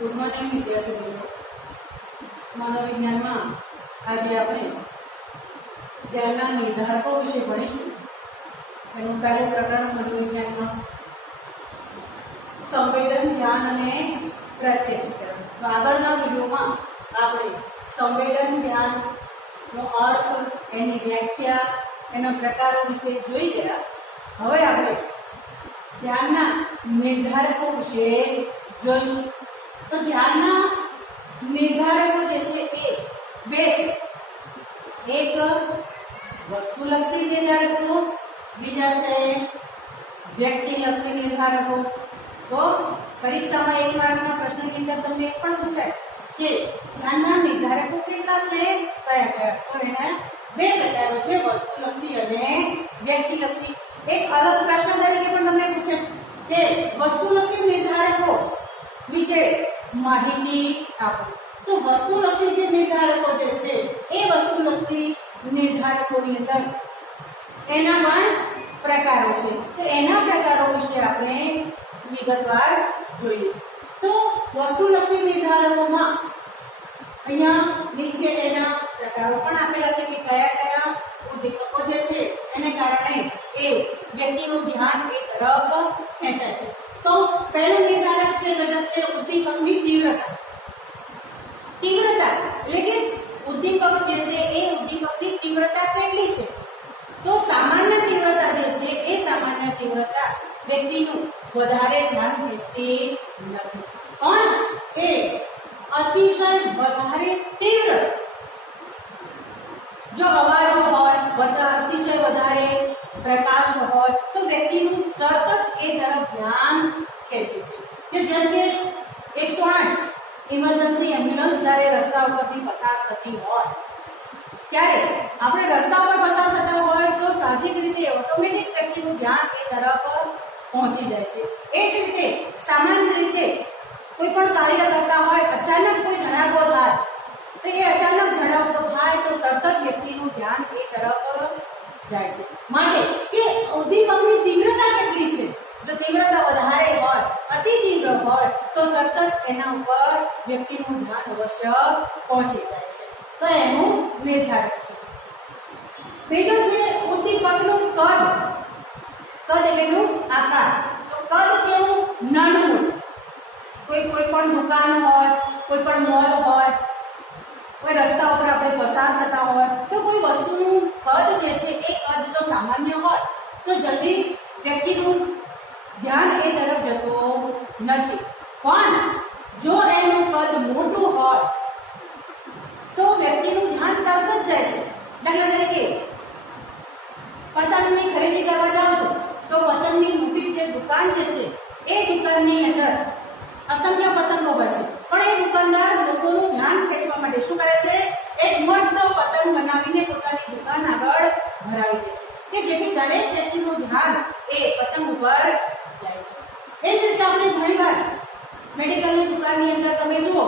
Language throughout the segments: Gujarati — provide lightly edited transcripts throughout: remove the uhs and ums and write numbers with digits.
ગુડ મોર્નિંગ વિદ્યાર્થી મિત્રો. મનોવિજ્ઞાનમાં આજે આપણે ધ્યાનના નિર્ધારકો વિશે ભણીશું. એનું કાર્ય પ્રકરણ મનોવિજ્ઞાનમાં સંવેદન, ધ્યાન અને પ્રત્યક્ષીકરણ. તો આગળના વિડીયોમાં આપણે સંવેદન, ધ્યાનનો અર્થ, એની વ્યાખ્યા, એના પ્રકારો વિશે જોઈ ગયા. હવે આપણે ધ્યાનના નિર્ધારકો વિશે જોઈશું. તો ધ્યાનના નિર્ધારકો જે છે એ બે છે. એક વસ્તુલક્ષી નિર્ધારકો, બીજા છે વ્યક્તિલક્ષી નિર્ધારકો. તો પરીક્ષામાં એક માર્કના પ્રશ્નની અંદર તમને એક પણ પૂછાય કે ધ્યાનના નિર્ધારકો કેટલા છે, કયા કયા? તો એના બે પ્રકારો છે, વસ્તુલક્ષી અને વ્યક્તિલક્ષી. એક અલગ પ્રશ્ન તરીકે પણ તમને પૂછે કે વસ્તુલક્ષી નિર્ધારકો વિશે માહિતી આપો. તો વસ્તુલક્ષી જે નિર્ધારકો જે છે એ વસ્તુલક્ષી નિર્ધારકોની અંદર એના પણ પ્રકારો છે. તો એના પ્રકારો વિશે આપણે વિગતવાર જોઈએ. તો વસ્તુલક્ષી નિર્ધારકોમાં અહીંયા નીચે એના પ્રકારો પણ આપેલા છે કે કયા કયા ઉદ્દીપકો જે છે એને કારણે એ વ્યક્તિનું ધ્યાન એ તરફ ખેંચાય છે. તો પહેલું નિર્ધારક છે ઘટક છે ઉદ્દીપકની તીવ્રતા. તીવ્રતા એટલે કે ઉદ્દીપક જે છે એ ઉદ્દીપકની તીવ્રતા કેટલી છે? તો સામાન્ય તીવ્રતા જે છે એ સામાન્ય તીવ્રતા વ્યક્તિનું વધારે ધ્યાન ખેંચતી નથી, પણ એ અતિશય વધારે તીવ્ર જો અવાજો હોય, અતિશય વધારે પ્રકાશ હોય તો વ્યક્તિનું તરત જ એ તરફ ધ્યાન ખેંચે છે. કે જેમ કે 108 ઇમરજન્સી એમ્બ્યુલન્સ જ્યારે રસ્તા ઉપરથી પસાર થતી હોય ત્યારે આપણે રસ્તા ઉપર પસાર થતા હોય તો સાહજિક રીતે ઓટોમેટિક વ્યક્તિનું ધ્યાન એ તરફ પહોંચી જાય છે. એ જ રીતે સામાન્ય રીતે કોઈ પણ કાર્ય કરતા હોય, અચાનક કોઈ ધડાકો થાય તો એ અચાનક ધડાકો થાય તો તરત જ વ્યક્તિનું ધ્યાન એ તરફ જાય છે. માટે કે ઉદ્દીપકની તીવ્રતા કેટલી છે? જો તીવ્રતા વધારે હોય, અતિ તીવ્ર હોય તો તરત જ એના ઉપર વ્યક્તિનું ધ્યાન અવશ્ય પહોંચી જાય છે. તો એનું નિર્ધારક છે. બીજો છે ઉદ્દીપકનું કદ. કદ એટલે આકાર. તો કદ કેવું? નાનું મોટું. કોઈ પણ દુકાન હોય, કોઈ પણ મોલ હોય, કોઈ રસ્તા ઉપર આપણે પસાર થતા હોય તો કોઈ વસ્તુનું કદ જે છે એ કદ જો સામાન્ય હોય તો જલ્દી વ્યક્તિનું ધ્યાન એ તરફ જતું નથી. પણ જો એનું કદ મોટું હોય તો વ્યક્તિનું ધ્યાન તરત જ જાય છે. દાખલા તરીકે પતંગની ખરીદી કરવા જાઓ છો તો પતંગની મોટી જે દુકાન જે છે એ દુકાનની અંદર અસંખ્ય પતંગો હોય છે, પણ એ દુકાનદાર લોકોનું ધ્યાન ખેંચવા માટે શું કરે છે? એક મોટો પતંગ બનાવીને પોતાની દુકાન આગળ ભરાવી દે છે કે જેથી દરેક વ્યક્તિનું ધ્યાન એ પતંગ ઉપર જાય છે. એ જ રીતે આપણે ઘણીવાર મેડિકલની દુકાનની અંદર તમે જુઓ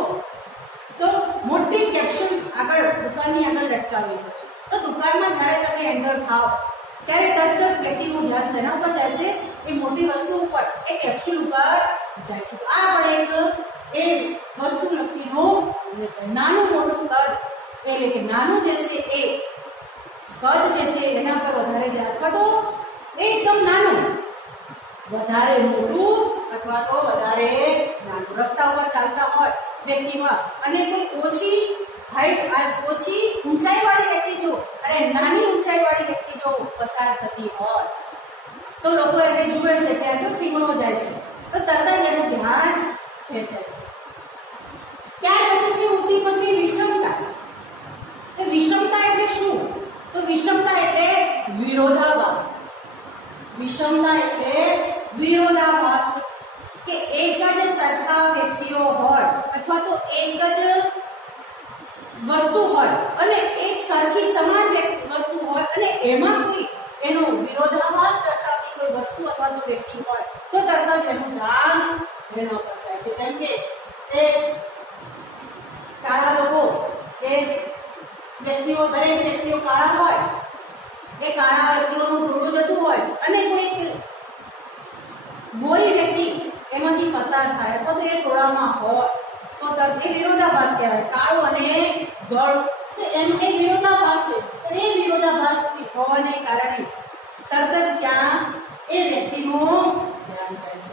તો મોટી કેપ્સ્યુલ આગળ દુકાનની આગળ લટકાવી હોય છે. તો દુકાનમાં જ્યારે તમે એન્ટર થાવ ત્યારે તરત જ વ્યક્તિનું ધ્યાન શેના ઉપર જાય છે? એ મોટી વસ્તુ ઉપર, એ કેપ્સ્યુલ ઉપર જાય છે. આ પણ એક એ વસ્તુલક્ષીનું નાનું મોટું કદ એટલે કે નાનું જે છે એ કદ જે છે એના પર વધારે જાય, અથવા તો એકદમ નાનું, વધારે મોટું અથવા તો વધારે નાનું. રસ્તા ઉપર ચાલતા હોય વ્યક્તિમાં અને કોઈ ઓછી હાઈટ, ઓછી ઊંચાઈ વાળી વ્યક્તિ જો અને નાની ઊંચાઈ વાળી વ્યક્તિ જો પસાર થતી હોય તો લોકો એને જુએ છે કે આ તો પીગળો જાય છે તો તરત જ એનું ધ્યાન ખેંચાય છે. ત્યાર પછી છે ઉદ્દીપકની વિષમતા. તો વિષમતા એટલે શું? તો વિષમતા એટલે વિરોધાભાસ. વિષમતા એટલે વિરોધાભાસ કે એક જ સરખા વ્યક્તિઓ હોય અથવા તો એક જ વસ્તુ હોય અને એક સરખી સમાન વસ્તુ હોય અને એમાં કોઈ એનો વિરોધાભાસ દર્શાવતી કોઈ વસ્તુ અથવા તો વ્યક્તિ હોય તો તરત જ એનું ધ્યાન એના પર જાય છે. કેમ કે એ કાળા લોકો, એ વ્યક્તિઓ, દરેક વ્યક્તિઓ કાળા હોય, એ કાળા વ્યક્તિઓનું ટોળું જતું હોય અને કોઈક ગોરી વ્યક્તિ એમાંથી પસાર થાય અથવા તો એ ટોળામાં હોય તો એ વિરોધાભાસ કહેવાય. કાળું અને ધોળ તો એમ એ વિરોધાભાસ છે. તો એ વિરોધાભાસ હોવાને કારણે તરત જ ત્યાં એ વ્યક્તિનું ધ્યાન જાય છે.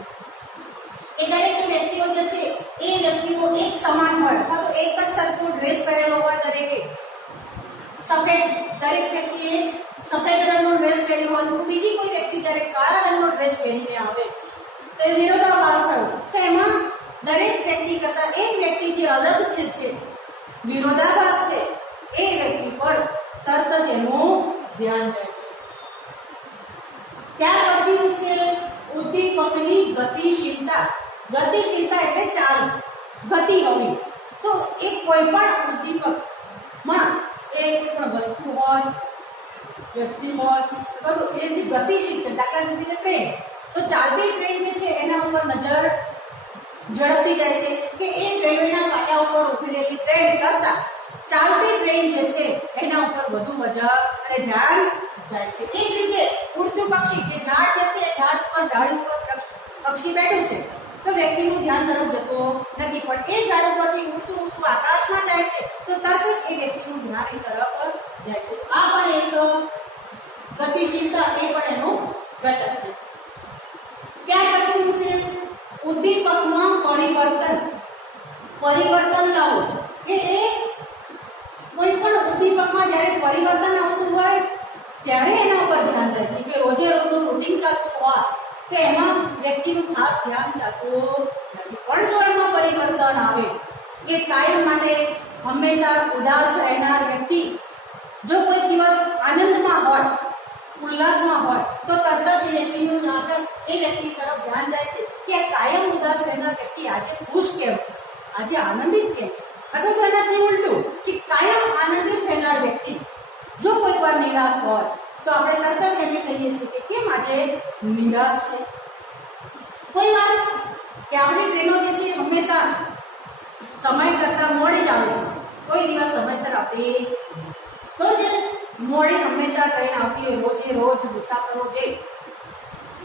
એ દરેક વ્યક્તિઓ જે છે એ વ્યક્તિઓ એક સમાન હોય અથવા તો એક જ સરખો ડ્રેસ પહેરેલો હોય દરેકે. સફેદ દરેક વ્યક્તિએ સફેદ રંગનો ડ્રેસ પહેર્યો હોય તો બીજી કોઈ વ્યક્તિ જ્યારે કાળા રંગનો ડ્રેસ પહેરીને આવે તો એ વિરોધાભાસ થયો. તો એમાં દરેક વ્યક્તિ કરતા એક વ્યક્તિ જે અલગ છે વિરોધાભાસ છે એ વ્યક્તિ પર તરત જ એનું ધ્યાન જાય છે. ત્યાર પછીનું છે ઉદ્દીપકની ગતિશીલતા. ગતિશીલતા એટલે ચાલ, ગતિ હોવી. તો એ કોઈ પણ ઉદ્દીપકમાં એ કોઈ પણ વસ્તુ હોય, વ્યક્તિ હોય, બધું એ જે ગતિશીલ છે. દાખલા તરીકે ટ્રેન, તો ચાલતી ટ્રેન જે છે એના ઉપર નજર ઝડપથી જાય છે કે એ રેલવેના પાટા ઉપર ઊભી રહેલી ટ્રેન કરતા ચાલતી ટ્રેન જે છે એના ઉપર વધુ વજન અને ધ્યાન જાય છે. એ જ રીતે ઉડતું પક્ષી કે ઝાડ જે છે ઝાડ ઉપર ડાળી ઉપર પક્ષી બેઠું છે તો વ્યક્તિનું ધ્યાન તરફ જતો નથી, પણ એ ઝાડ ઉપરથી ઉડતું ઉડતું આકાશમાં જાય છે તો તરત જ એ વ્યક્તિનું ધ્યાન એ તરફ જાય છે. આ પણ એક ગતિશીલતા, એ પણ એનું ઘટક છે. ત્યાર પછીનું છે ઉદ્દીપકમાં પરિવર્તન લાવવું. કે એ કોઈ પણ ઉદ્દીપકમાં જ્યારે પરિવર્તન આવતું હોય ત્યારે એના ઉપર ધ્યાન જાય છે. કે રોજે રોજનું રૂટીન ચાલતું હોય તો એમાં વ્યક્તિનું ખાસ ધ્યાન જતું નથી. પણ જો એમાં પરિવર્તન આવે કે કાયમ માટે હંમેશા ઉદાસ રહેનાર વ્યક્તિ જો કોઈ દિવસ આનંદમાં હોય, ઉલ્લાસમાં હોય તો તરત જ વ્યક્તિનું એ વ્યક્તિ તરફ ધ્યાન જાય છે કે આ કાયમ ઉદાસ રહેનાર વ્યક્તિ આજે ખુશ કેમ છે, આજે આનંદિત કેમ છે. અથવા તો એનાથી ઉલટું કે કાયમ આનંદિત રહેનાર વ્યક્તિ જો કોઈ વાર નિરાશ હોય તો આપણે તરત જ એને કહીએ છીએ કે કેમ આજે નિરાશ છે. કોઈ વાર કે આપણી ટ્રેનો જે છે હંમેશા સમય કરતા મોડી જ આવે છે, કોઈ દિવસ સમયસર આવતી તો જે મોડી હંમેશા ટ્રેન આવતી હોય, રોજે રોજ મુસાફરો જે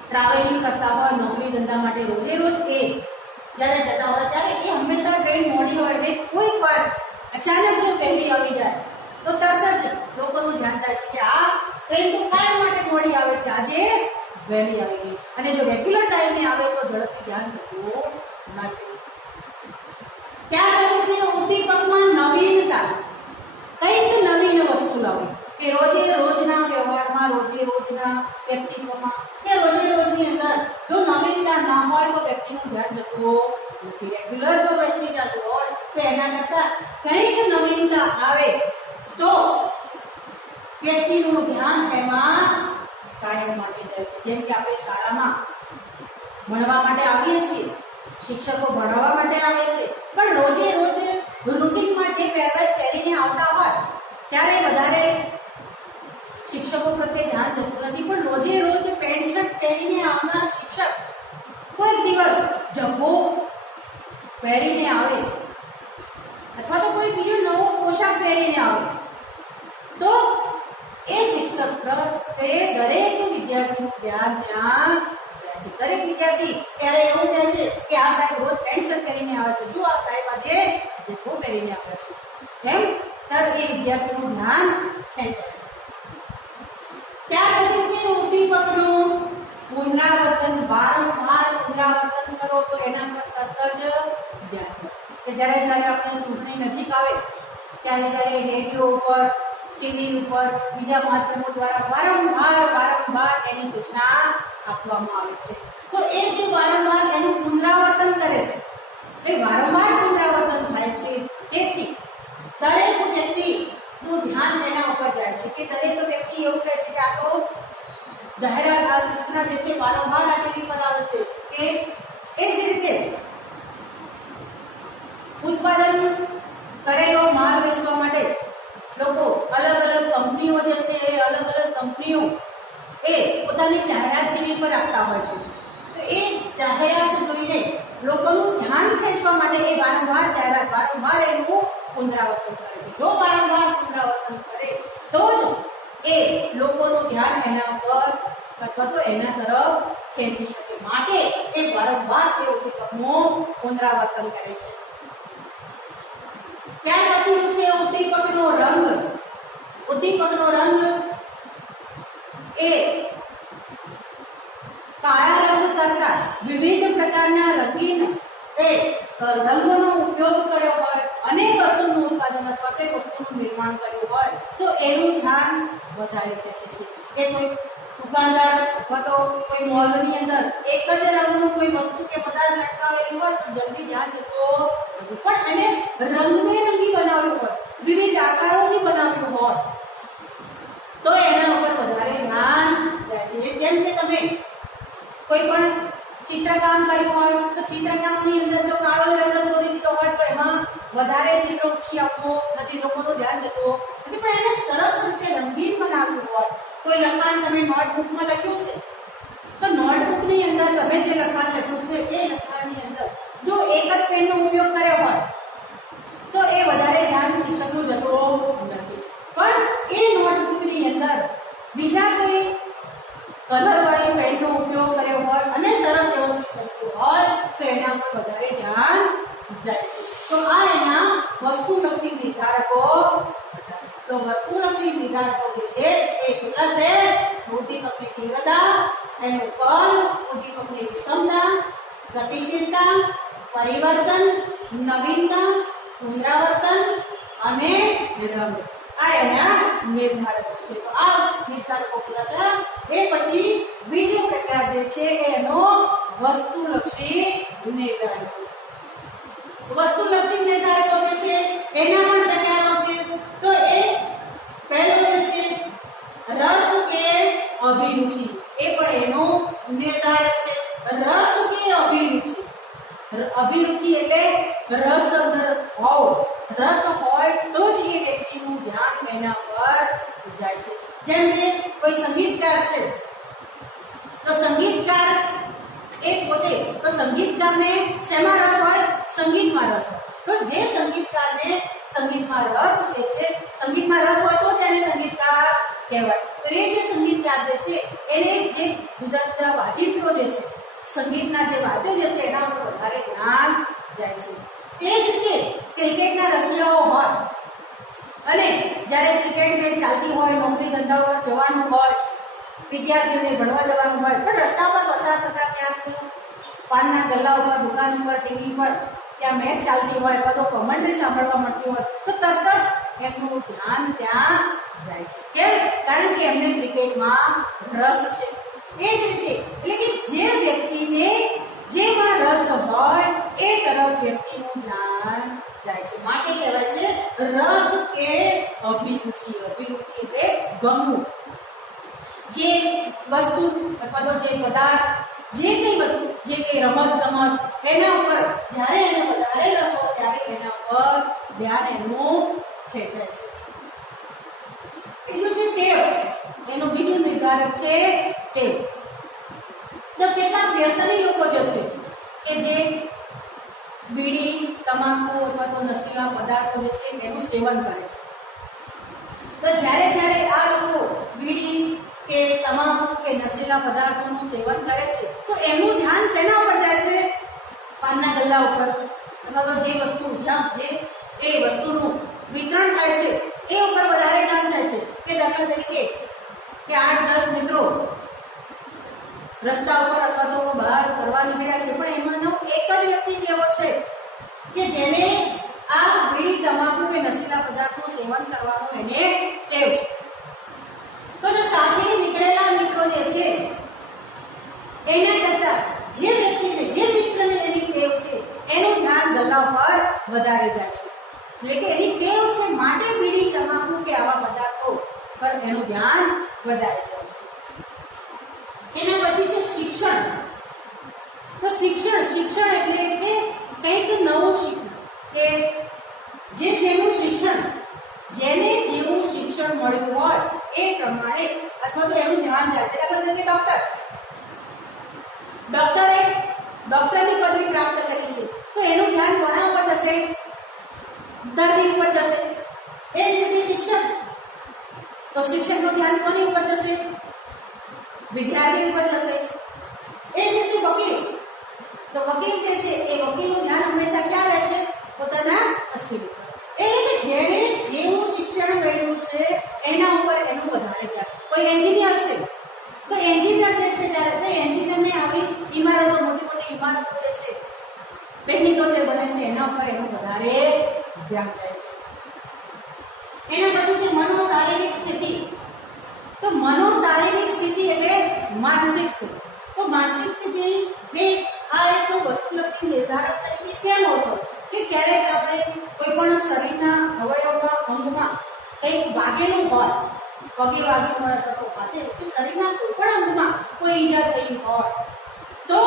ટ્રાવેલિંગ કરતા હોય નોકરી ધંધા માટે રોજે રોજ એ જ્યારે જતા હોય ત્યારે એ હંમેશા ટ્રેન મોડી હોય એટલે કોઈક વાર અચાનક જો વહેલી આવી જાય તો તરત જ લોકોનું ધ્યાન થાય છે કે આ ટ્રેન તો કાયમ માટે મોડી આવે છે, આજે વહેલી આવી ગઈ. અને જો રેગ્યુલર ટાઈમે આવે તો ઝડપથી ધ્યાન થતું નથી. ત્યાર પછી છે ઉદ્દીપકમાં નવીનતા. કંઈક નવીન વસ્તુ લાવવી કે રોજે રોજના વ્યવહારમાં, રોજે રોજના વ્યક્તિત્વમાં કે રોજે રોજની અંદર જો નવીનતા ના હોય તો વ્યક્તિનું ધ્યાન જતું નથી. રેગ્યુલર જો વ્યક્તિ જતું હોય તો એના કરતા કંઈક નવીનતા આવે તો વ્યક્તિનું ધ્યાન એમાં કાયમ માટે જાય છે. જેમ કે આપણે શાળામાં ભણવા માટે આવીએ છીએ, શિક્ષકો ભણાવવા માટે આવે છે, પણ રોજે રોજ રૂટીનમાં જે પહેરવેશ પહેરીને આવતા હોય ત્યારે વધારે શિક્ષકો પ્રત્યે ધ્યાન જતું નથી. પણ રોજે રોજ પેન્ટ શર્ટ પહેરીને આવનાર શિક્ષક કોઈ દિવસ જબ્બો પહેરીને આવે અથવા તો કોઈ બીજો નવો પોશાક પહેરીને આવે તો એ શિક્ષક પ્રત્યે દરેક વિદ્યાર્થીનું ધ્યાન ત્યાં જાય છે. દરેક વિદ્યાર્થી ત્યારે એવું કહે છે કે આ સાહેબ રોજ પેન્ટ શર્ટ પહેરીને આવે છે, જો આ સાહેબ આજે જબ્બો પહેરીને આવે છે, એમ ત્યારે એ વિદ્યાર્થીનું ધ્યાન ખેંચાય. ત્યાર પછી છે ઉદ્દીપકનું પુનરાવર્તન. વારંવાર પુનરાવર્તન કરો તો એના પર તરત જ ધ્યાન કરો. કે જ્યારે જ્યારે આપણે ચૂંટણી નજીક આવે ત્યારે રેડિયો ઉપર, ટીવી ઉપર, બીજા માધ્યમો દ્વારા વારંવાર એની સૂચના આપવામાં આવે છે. તો એ જે વારંવાર એનું પુનરાવર્તન કરે છે, એ વારંવાર પુનરાવર્તન થાય છે. તેથી દરેક વ્યક્તિનું ધ્યાન એના ઉપર જાય છે કે દરેક વ્યક્તિ એવું કહે છે કે આ તો જાહેરાત, આ સૂચના જે છે વારંવાર આ ટીવી પર આવે છે. કે એ જ રીતે ઉત્પાદન કરેલો માલ વેચવા માટે લોકો અલગ અલગ કંપનીઓ જે છે એ અલગ અલગ કંપનીઓ એ પોતાની જાહેરાત ટીવી પર આપતા હોય છે. તો એ જાહેરાત જોઈને લોકોનું ધ્યાન ખેંચવા માટે એ વારંવાર જાહેરાત, વારંવાર એનું પુનરાવર્તન કરે છે. જો વારંવાર પુનરાવર્તન કરે તો જ એ લોકોનું ધ્યાન એના પર અથવા તો એના તરફ ખેંચી શકે. માટે એ વારંવાર તે ઉદ્દીપકનું પુનરાવર્તન કરે છે. ત્યાર પછીનું છે ઉદ્દીપકનો રંગ. ઉદ્દીપકનો રંગ એ કાળા રંગ કરતા વિવિધ પ્રકારના રંગીન રંગોનો ઉપયોગ કર્યો હોય, અનેક વસ્તુનું ઉત્પાદન અથવા તે વસ્તુનું નિર્માણ કર્યું હોય તો એનું ધ્યાન વધારે ખેંચે છે. કે કોઈ દુકાનદાર અથવા તો કોઈ મોલની અંદર એક જ રંગનું કોઈ વસ્તુ કે પદાર્થ લટકાવેલી હોય તો જલ્દી ધ્યાન જતું નથી, પણ એને રંગબેરંગી બનાવ્યું હોય, વિવિધ આકારોથી બનાવ્યું હોય તો એના ઉપર વધારે ધ્યાન જાય છે. જેમ કે તમે કોઈ પણ ચિત્રકામ કર્યું હોય તો ચિત્રકામની અંદર જો કાળો રંગ દોરી દીધો હોય તો એમાં વધારે ચિત્રો ઉછી આપવું નથી, લોકોનું ધ્યાન જતું નથી, પણ એને સરસ રીતે રંગીન બનાવ્યું હોય. કોઈ લખાણ તમે નોટબુકમાં લખ્યું છે તો નોટબુકની અંદર તમે જે લખાણ લખ્યું છે એ લખાણની અંદર જો એક જ પેનનો ઉપયોગ કર્યો હોય તો એ વધારે ધ્યાન શિક્ષકનું જતું નથી, પણ એ નોટબુકની અંદર બીજા કોઈ કલર વાળી પેનનો ઉપયોગ કર્યો હોય અને સરસ એવો લખ્યું હોય તો એના પર વધારે ધ્યાન જાય છે. તો આ એના વસ્તુલક્ષી નિર્ધારકો. તો વસ્તુલક્ષી નિર્ધારકો જે છે એ કેટલા છે? ઉદ્દીપકની તીવ્રતા, એનું કદ, ઉદ્દીપકની વિષમતા, ગતિશીલતા, પરિવર્તન, નવીનતા, પુનરાવર્તન અને રંગ. આ એના નિર્ધારકો છે. તો આ નિર્ધારકો પૂરા થયા એ પછી બીજો પ્રકાર જે છે એનો વસ્તુલક્ષી નિર્ધારકો. વસ્તુલક્ષી નિર્ધારકો જે છે એના પણ પ્રકારો છે. તો એ પહેલો જે છે રસ કે અભિરુચિ, એ પણ એનો નિર્ધારક છે. રસ કે અભિરુચિ. અભિરુચિ એટલે રસ અંદર હોવ, રસ હોય તો જ એ વ્યક્તિનું ધ્યાન એના પર જાય છે. જેમ કે કોઈ સંગીતકાર છે તો સંગીતકાર એ પોતે તો સંગીતકારને શેમાં રસ હોય? સંગીતમાં રસ હોય. તો જે સંગીતકારને સંગીતમાં રસ જે છે, સંગીતમાં રસ હોય તો જ એને સંગીતકાર કહેવાય. તો એ જે સંગીતકાર જે છે એને જે જુદા જુદા વાજિત્રો જે છે, સંગીતના જે વાદ્યો જે છે એના પર વધારે ધ્યાન જાય છે. તે જ રીતે ક્રિકેટના રસિયાઓ હોય અને જ્યારે ક્રિકેટ મેચ ચાલતી હોય, નોકરી ધંધા પર જવાનું હોય, વિદ્યાર્થીઓને ભણવા જવાનું હોય, પણ રસ્તા પર પસાર થતા ક્યાંક પાનના ગલ્લા ઉપર, દુકાન ઉપર, ટીવી પર ત્યાં મેચ ચાલતી હોય અથવા તો કોમેન્ટ્રી સાંભળવા મળતી હોય તો તરત જ એમનું ધ્યાન ત્યાં જાય છે. કેમ? કારણ કે એમને ક્રિકેટમાં રસ છે. એ જ રીતે એટલે કે જે વ્યક્તિને જેમાં રસ હોય એ તરફ વ્યક્તિનું ધ્યાન જાય છે. માટે કહેવાય છે રસ કે અભિરુચિ. અભિરુચિ એટલે ગમવું. જે વસ્તુ અથવા તો જે પદાર્થ, જે કઈ વસ્તુ, જે કઈ રમત ગમત એના ઉપર જ્યારે એને વધારે રસ હોય ત્યારે એના પર ધ્યાન એનું ખેંચાય છે. બીજું છે ટેવ. એનું બીજું નિર્ધારક છે ટેવ. તો કેટલાક વ્યસની લોકો જે છે કે જે બીડી, તમાકુ અથવા તો નશીલા પદાર્થો જે છે એનું સેવન કરે છે. તો જ્યારે આ લોકો બીડી કે તમાકુ કે નશીલા પદાર્થોનું સેવન કરે છે તો એનું ધ્યાન શેના ઉપર જાય છે? પાનના ગલ્લા ઉપર અથવા તો જે વસ્તુ જ્યાં જે એ વસ્તુનું વિતરણ થાય છે એ ઉપર વધારે ધ્યાન જાય છે. કે દાખલા તરીકે કે 8-10 મિત્રો રસ્તા ઉપર અથવા તો બહાર ફરવા નીકળ્યા છે, પણ એમાંનો એક જ વ્યક્તિ એવો છે કે જેને આ બીડી, તમાકુ કે નશીલા પદાર્થનું સેવન કરવાનું એને ટેવ છે. તો જો સાથે નીકળેલા મિત્રો જે છે એના કરતા જે વ્યક્તિને, જે મિત્રને એની ટેવ છે એનું ધ્યાન ગલ્લા પર વધારે જાય છે. એટલે કે એની ટેવ છે માટે બીડી, તમાકુ કે આવા પદાર્થો પર એનું ધ્યાન વધારે જાય છે. એના પછી છે શિક્ષણ. તો શિક્ષણ એટલે કે કંઈક નવું શીખવું, કે જેનું શિક્ષણ, જેને જેવું શિક્ષણ મળ્યું હોય એ પ્રમાણે અથવા તો એનું ધ્યાન જાય છે. દાખલા તરીકે ડોક્ટરે ડોક્ટરની પદવી પ્રાપ્ત કરી છે તો એનું ધ્યાન કોના ઉપર જશે? દર્દી ઉપર જશે. એ જ રીતે શિક્ષક, તો શિક્ષકનું ધ્યાન કોની ઉપર જશે? વિદ્યાર્થી ઉપર જશે. એ જ રીતે વકીલ, તો વકીલ જે છે એ વકીલનું ધ્યાન હંમેશા ક્યાં રહેશે? પોતાના અસીલ ઉપર. એ જ ઇમારતો જે છે બિલ્ડિંગો જે બને છે એના ઉપર એનું વધારે ધ્યાન જાય છે. એના પછી છે મનોશારીરિક સ્થિતિ. તો મનોશારીરિક સ્થિતિ એટલે માનસિક સ્થિતિ. તો માનસિક સ્થિતિ ને આ એક વસ્તુલક્ષી નિર્ધારક તરીકે કેમ ઓળખો કે ક્યારેક આપણે કોઈ પણ શરીરના અવયવમાં અંગમાં કંઈક વાગેલું હોય, પગે વાગ્યું હોય અથવા હાથે કે શરીરના કોઈ પણ અંગમાં કોઈ ઈજા થઈ હોય તો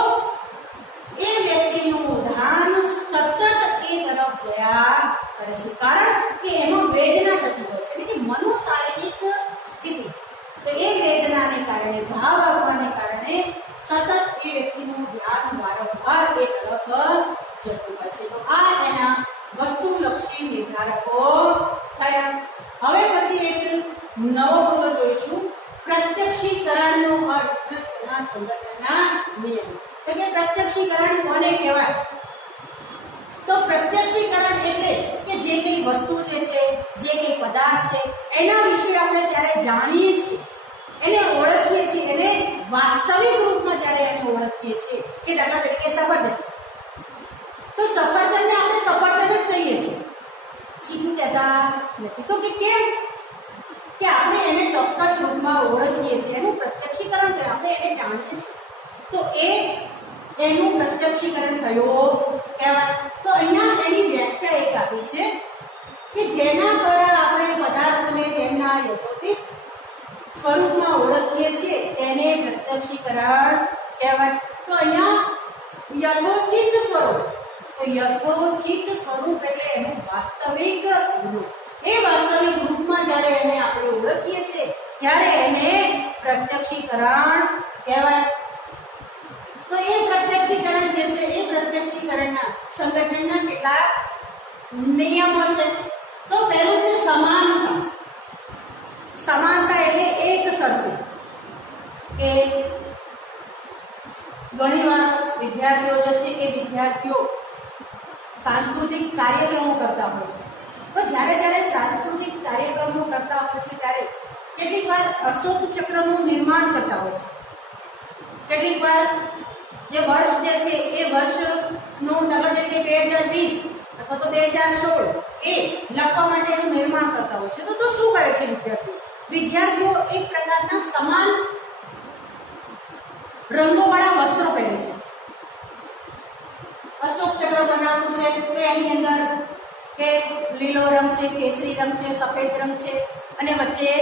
એ વ્યક્તિનું ધ્યાન સતત એ તરફ ગયા કરે છે, કારણ કે એમાં વેદના થતી હોય છે, એટલે કે મનોશારીરિક સ્થિતિ. તો એ વેદનાને કારણે, ઘા વાગવાને કારણે સતત એ વ્યક્તિનું ધ્યાન વારંવાર એ તરફ જતું હોય છે. તો આ એના વસ્તુલક્ષી નિર્ધારકો થયા. હવે પછી એક નવો મુદ્દો જોઈશું, પ્રત્યક્ષીકરણનો અર્થ તેના સંગઠનના નિયમો. તો કે પ્રત્યક્ષીકરણ કોને કહેવાય? તો પ્રત્યક્ષીકરણ એટલે કે જે કઈ વસ્તુ જે છે, જે કઈ પદાર્થ છે એના વિશે આપણે જ્યારે જાણીએ છીએ, એને ઓળખીએ છીએ, એને વાસ્તવિક રૂપમાં જ્યારે એને ઓળખીએ છીએ, કે દાખલા તરીકે સફરજન. તો સફરજનને આપણે સફરજન જ કહીએ છીએ, ચીકુ કહેતા નથી. તો કે કેમ? કે આપણે એને ચોક્કસ રૂપમાં ઓળખીએ છીએ, એનું પ્રત્યક્ષીકરણ છે, આપણે એને જાણીએ છીએ. તો એનું પ્રત્યક્ષીકરણ કયો કહેવાય? તો અહીંયા એની વ્યાખ્યા એક આપી છે કે જેના દ્વારા આપણે પદાર્થોને તેમના યથોચિત સ્વરૂપમાં ઓળખીએ છીએ તેને પ્રત્યક્ષીકરણ કહેવાય. તો અહીંયા યથોચિત સ્વરૂપ, તો યથોચિત સ્વરૂપ એટલે એનું વાસ્તવિક રૂપ. એ વાસ્તવિક રૂપમાં જ્યારે એને આપણે ઓળખીએ છીએ ત્યારે એને પ્રત્યક્ષીકરણ કહેવાય. તો એ પ્રત્યક્ષીકરણ જે છે એ પ્રત્યક્ષીકરણના સંગઠનના કેટલાક નિયમો છે. તો પહેલું છે સમાનતા. સમાનતા એટલે એક સરખું. કે ઘણીવાર વિદ્યાર્થીઓ જે છે એ વિદ્યાર્થીઓ સાંસ્કૃતિક કાર્યક્રમો કરતા હોય છે. તો જ્યારે સાંસ્કૃતિક કાર્યક્રમો કરતા હોય છે ત્યારે કેટલીક વાર અશોક ચક્રનું નિર્માણ કરતા હોય છે. કેટલીક વાર જે વર્ષ જે છે એ વર્ષનું દાખલા તરીકે 2020 અથવા તો 2016 એ લખવા માટે એનું નિર્માણ કરતા હોય છે. તો શું કરે છે વિદ્યાર્થીઓ એક પ્રકારના સમાન રંગોવાળા વસ્ત્રો પહેરે છે. અશોક ચક્ર બનાવવું છે તો એની અંદર કે લીલો રંગ છે, કેસરી રંગ છે, સફેદ રંગ છે અને વચ્ચે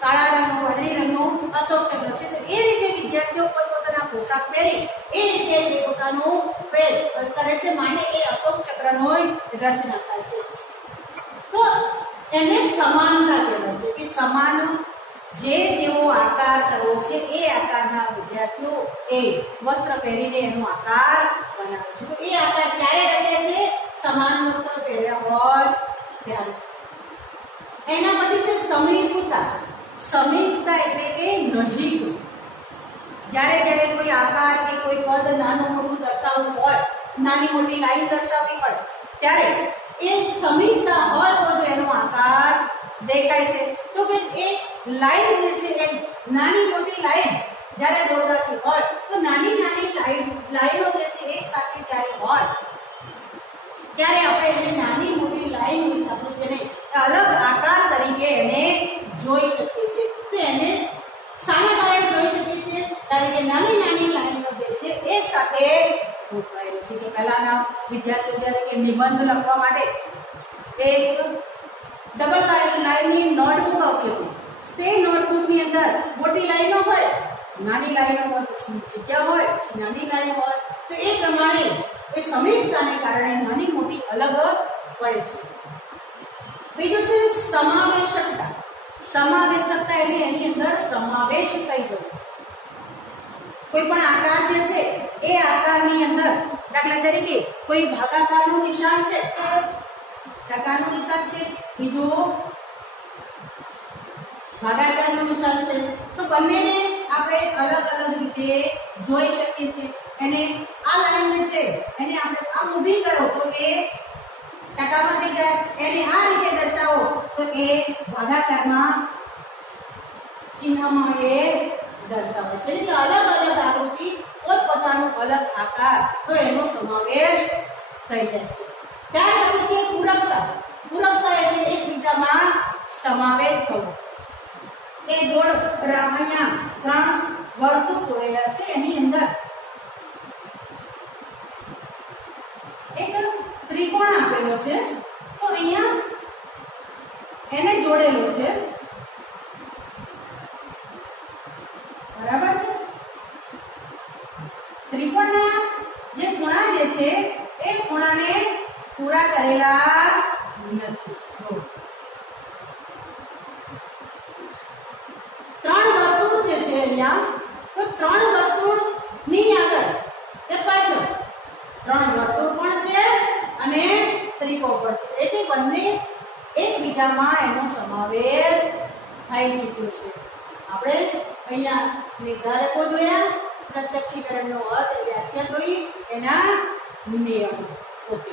કાળા રંગનો, વાદળી રંગનો અશોક ચક્ર છે. તો એ રીતે વિદ્યાર્થીઓ પોતાના પોશાક પહેરી એ રીતે જે પોતાનું કરે છે, માટે એ અશોક ચક્રનો રચના થાય છે. તો એને સમાનતા કહેવાય છે કે સમાન જેવો આકાર કરવો છે એ આકારના વિદ્યાર્થીઓ એ વસ્ત્ર પહેરીને એનો આકાર બનાવે છે. તો એ આકાર ક્યારે રચે છે? સમાન વસ્ત્ર પહેર્યા હોય ત્યારે. એના પછી છે સમીપતા. સમીપતા એટલે કે નજીક. જ્યારે કોઈ આકાર કે કોઈ કદ નાનું મોટું દર્શાવવું હોય, નાની મોટી લાઈન દર્શાવવી હોય ત્યારે એ સમીપતા હોય તો એનો આકાર દેખાય છે. તો કે એ લાઈન જે છે એ નાની મોટી લાઈન જ્યારે દોરવાતી હોય તો નાની લાઈનો જે છે એક સાથે જ્યારે હોય ત્યારે આપણે એને નાની મોટી લાઈન વિશે આપણે તેને અલગ આકાર તરીકે એને જોઈ શકીએ છીએ. તો એને શાના કારણે જોઈ શકીએ છીએ? કારણ કે નાની લાઈનો જે છે એક સાથે ગોઠવાયેલી છે. કે પહેલાના વિદ્યાર્થીઓ જ્યારે કે નિબંધ લખવા માટે એક ડબલ લાઈનની નોટબુક આવતી હતી. તે નોટબુકની અંદર મોટી લાઈનો હોય, નાની લાઈનો હોય, પછી જગ્યા હોય, પછી નાની લાઈન હોય. તો એ પ્રમાણે એ સમીપતાને કારણે નાની મોટી અલગ પડે છે. બીજું છે સમાવેશકતા. સમાવેશકતા એટલે એની અંદર સમાવેશ થઈ ગયો. કોઈ પણ આકાર જે છે એ આકારની અંદર દાખલા તરીકે કોઈ ભાગાકારનું નિશાન છે, પ્રકારનું નિશાન છે, બીજું ભાગાકારનું નિશાન છે. તો બંનેને આપણે અલગ રીતે જોઈ શકીએ છીએ. એને આ લાઈન છે એને આપણે આમ ઊભી કરો તો એ ટકામાં થઈ જાય. એને આ રીતે દર્શાવો તો એ ભાગાકારમાં ચિહ્નમાં એ દર્શાવે છે. એટલે અલગ આકૃતિ પોતપોતાની ખૂણાનો અલગ આકાર તો એનો સમાવેશ થઈ જાય છે. ત્યાર પછી છે પૂરકતા. પૂરકતા એટલે એકબીજામાં સમાવેશ થવો. એ જોડ અહીંયા 3 વર્તુળ દોરેલા છે, એની અંદર એક ત્રિકોણ આપેલો છે, તો અહીંયા એને જોડેલો છે, બરાબર છે. ત્રિકોણના જે ખૂણા જે છે એ ખૂણાને પૂરા કરેલા નથી. 3 વર્તુળ જે છે અહીંયા, તો 3 વર્તુળની આગળ એ પાછળ 3 વર્તુળ પણ છે અને ત્રિકોણ પણ છે, એટલે બંને એકબીજામાં એનો સમાવેશ થઈ ચૂક્યો છે. આપણે અહીંયા નિર્ધારકો જોયા, પ્રત્યક્ષીકરણનો અર્થ, વ્યાખ્યા જોઈ, એના નિયમો. ઓકે.